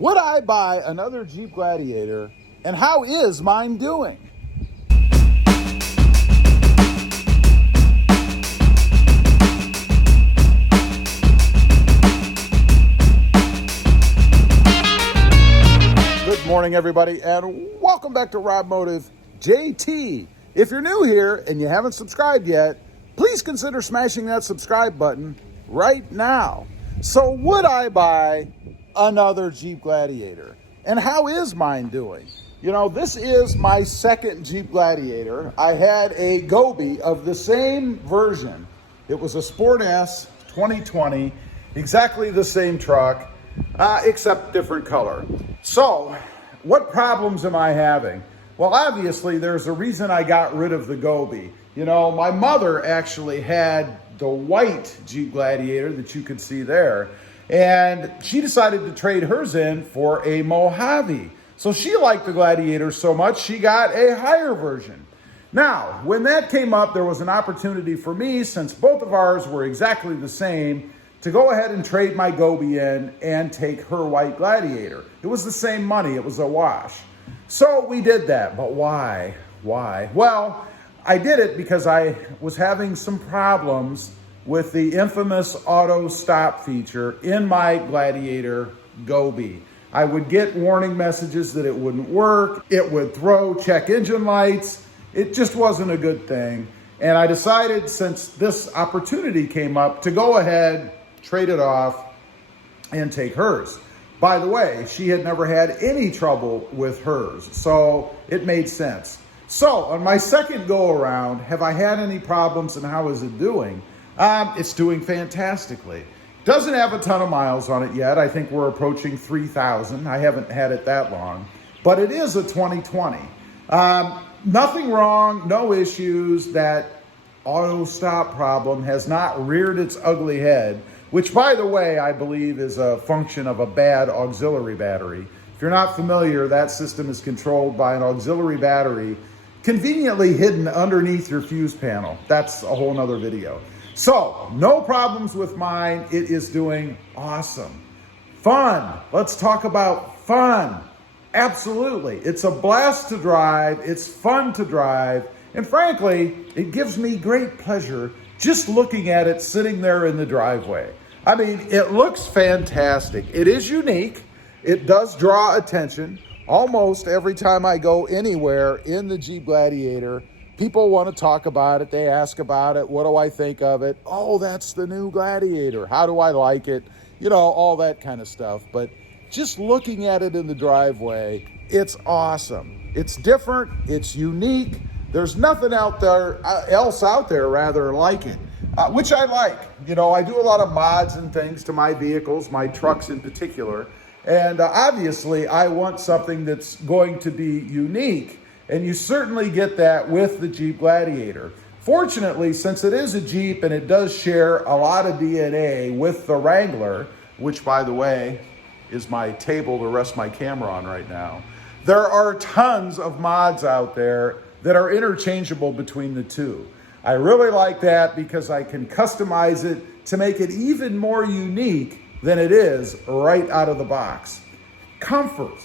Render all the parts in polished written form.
Would I buy another Jeep Gladiator, and how is mine doing? Good morning, everybody, and welcome back to robmotivejt. If you're new here and you haven't subscribed yet, please consider smashing that subscribe button right now. So would I buy another Jeep Gladiator? And how is mine doing? You know, this is my second Jeep Gladiator. I had a Gobi of the same version. It was a Sport S 2020, exactly the same truck, except different color. So, what problems am I having? Well, obviously, there's a reason I got rid of the Gobi. You know, my mother actually had the white Jeep Gladiator that you could see there, and she decided to trade hers in for a Mojave. So she liked the Gladiator so much, she got a higher version. Now, when that came up, there was an opportunity for me, since both of ours were exactly the same, to go ahead and trade my Gobi in and take her white Gladiator. It was the same money, it was a wash. So we did that, but why? Why? Well, I did it because I was having some problems with the infamous auto stop feature in my Gladiator Gobi. I would get warning messages that it wouldn't work. It would throw check engine lights. It just wasn't a good thing. And I decided, since this opportunity came up, to go ahead, trade it off, and take hers. By the way, she had never had any trouble with hers, so it made sense. So on my second go around, have I had any problems and how is it doing? It's doing fantastically. Doesn't have a ton of miles on it yet. I think we're approaching 3,000. I haven't had it that long, but it is a 2020. Nothing wrong, no issues. That auto stop problem has not reared its ugly head, which, by the way, I believe is a function of a bad auxiliary battery. If you're not familiar, that system is controlled by an auxiliary battery conveniently hidden underneath your fuse panel. That's a whole nother video. So, no problems with mine. It is doing awesome. Fun. Let's talk about fun. Absolutely. It's a blast to drive. It's fun to drive. And frankly, it gives me great pleasure just looking at it sitting there in the driveway. I mean, it looks fantastic. It is unique. It does draw attention. Almost every time I go anywhere in the Jeep Gladiator, people want to talk about it. They ask about it. What do I think of it? Oh, that's the new Gladiator. How do I like it? You know, all that kind of stuff. But just looking at it in the driveway, it's awesome. It's different. It's unique. There's nothing else out there like it, which I like. You know, I do a lot of mods and things to my vehicles, my trucks in particular. And obviously, I want something that's going to be unique. And you certainly get that with the Jeep Gladiator. Fortunately, since it is a Jeep and it does share a lot of DNA with the Wrangler, which, by the way, is my table to rest my camera on right now, there are tons of mods out there that are interchangeable between the two. I really like that because I can customize it to make it even more unique than it is right out of the box. Comfort.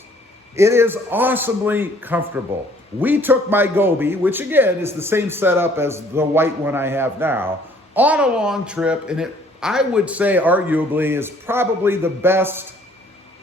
It is awesomely comfortable. We took my Gobi, which again is the same setup as the white one I have now, on a long trip, and it, I would say arguably, is probably the best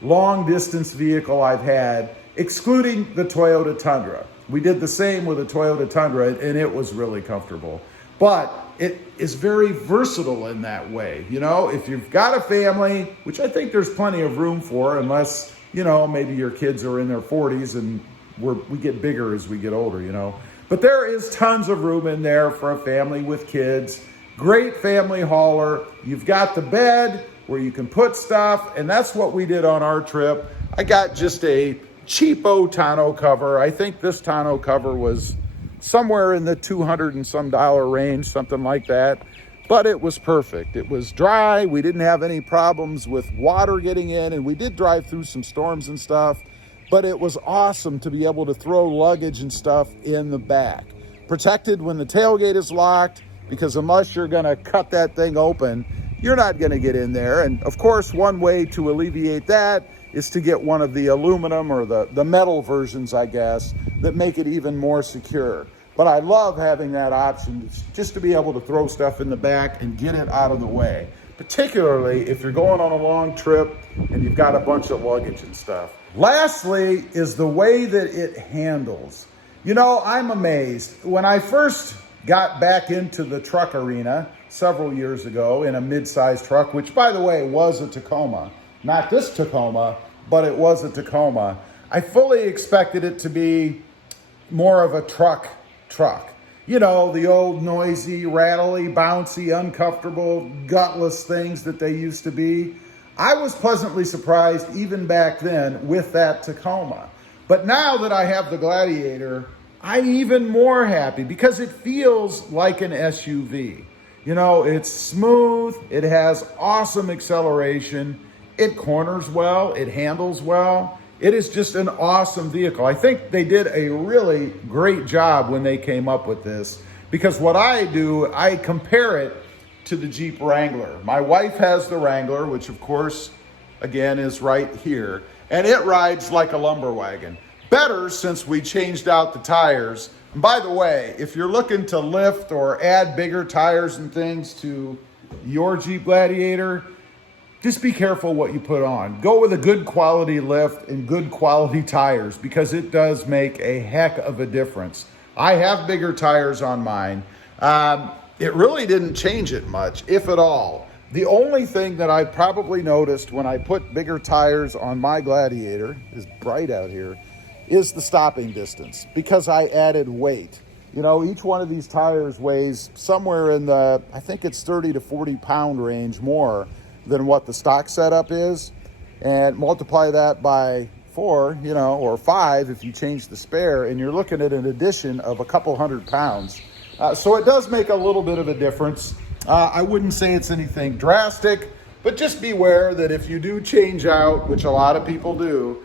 long distance vehicle I've had, excluding the Toyota Tundra. We did the same with a Toyota Tundra, and it was really comfortable. But it is very versatile in that way. You know, if you've got a family, which I think there's plenty of room for, unless, you know, maybe your kids are in their 40s and we get bigger as we get older, you know. But there is tons of room in there for a family with kids. Great family hauler. You've got the bed where you can put stuff, and that's what we did on our trip. I got just a cheapo tonneau cover. I think this tonneau cover was somewhere in the $200 and some range, something like that. But it was perfect. It was dry. We didn't have any problems with water getting in, and we did drive through some storms and stuff. But it was awesome to be able to throw luggage and stuff in the back. Protected when the tailgate is locked, because unless you're going to cut that thing open, you're not going to get in there. And of course, one way to alleviate that is to get one of the aluminum or the metal versions, I guess, that make it even more secure. But I love having that option just to be able to throw stuff in the back and get it out of the way, particularly if you're going on a long trip and you've got a bunch of luggage and stuff. Lastly is the way that it handles. You know, I'm amazed. When I first got back into the truck arena several years ago in a mid-sized truck, which by the way was a Tacoma, not this Tacoma, but it was a Tacoma, I fully expected it to be more of a truck. You know, the old noisy, rattly, bouncy, uncomfortable, gutless things that they used to be. I was pleasantly surprised even back then with that Tacoma. But now that I have the Gladiator, I'm even more happy because it feels like an SUV. You know, it's smooth, it has awesome acceleration, it corners well, it handles well. It is just an awesome vehicle. I think they did a really great job when they came up with this, because what I do, I compare it to the Jeep Wrangler. My wife has the Wrangler, which of course, again, is right here, and it rides like a lumber wagon. Better since we changed out the tires. And by the way, if you're looking to lift or add bigger tires and things to your Jeep Gladiator, just be careful what you put on. Go with a good quality lift and good quality tires, because it does make a heck of a difference. I have bigger tires on mine. It really didn't change it much, if at all. The only thing that I probably noticed when I put bigger tires on my Gladiator, it's bright out here, is the stopping distance, because I added weight. You know, each one of these tires weighs somewhere in the, I think it's 30 to 40 pound range more than what the stock setup is, and multiply that by 4, you know, or 5 if you change the spare, and you're looking at an addition of a couple 100 pounds. So it does make a little bit of a difference. I wouldn't say it's anything drastic, but just beware that if you do change out, which a lot of people do,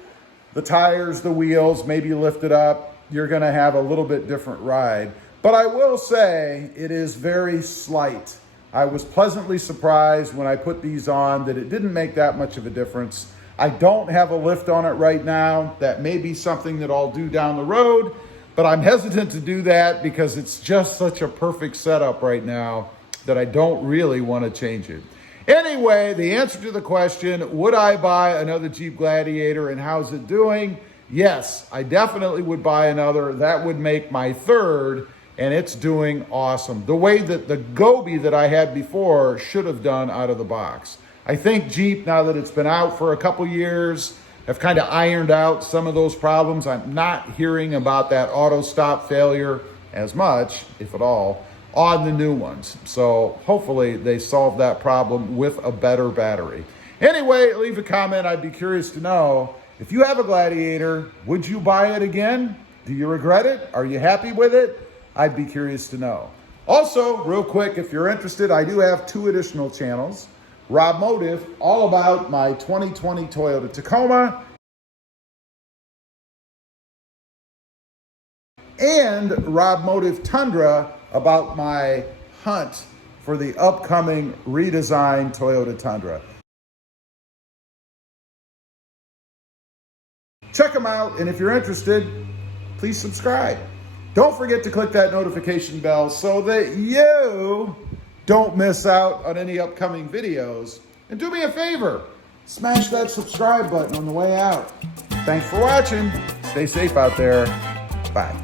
the tires, the wheels, maybe lift it up, you're gonna have a little bit different ride. But I will say it is very slight. I was pleasantly surprised when I put these on that it didn't make that much of a difference. I don't have a lift on it right now. That may be something that I'll do down the road, but I'm hesitant to do that because it's just such a perfect setup right now that I don't really want to change it. Anyway, the answer to the question, would I buy another Jeep Gladiator and how's it doing? Yes, I definitely would buy another. That would make my third, and it's doing awesome. The way that the Gobi that I had before should have done out of the box. I think Jeep, now that it's been out for a couple years, have kind of ironed out some of those problems. I'm not hearing about that auto stop failure as much, if at all, on the new ones. So hopefully they solve that problem with a better battery. Anyway, leave a comment. I'd be curious to know, if you have a Gladiator, would you buy it again? Do you regret it? Are you happy with it? I'd be curious to know. Also, real quick, if you're interested, I do have 2 additional channels. Rob Motive, all about my 2020 Toyota Tacoma, and Rob Motive Tundra, about my hunt for the upcoming redesigned Toyota Tundra. Check them out, and if you're interested, please subscribe. Don't forget to click that notification bell so that you don't miss out on any upcoming videos. And do me a favor, smash that subscribe button on the way out. Thanks for watching. Stay safe out there. Bye.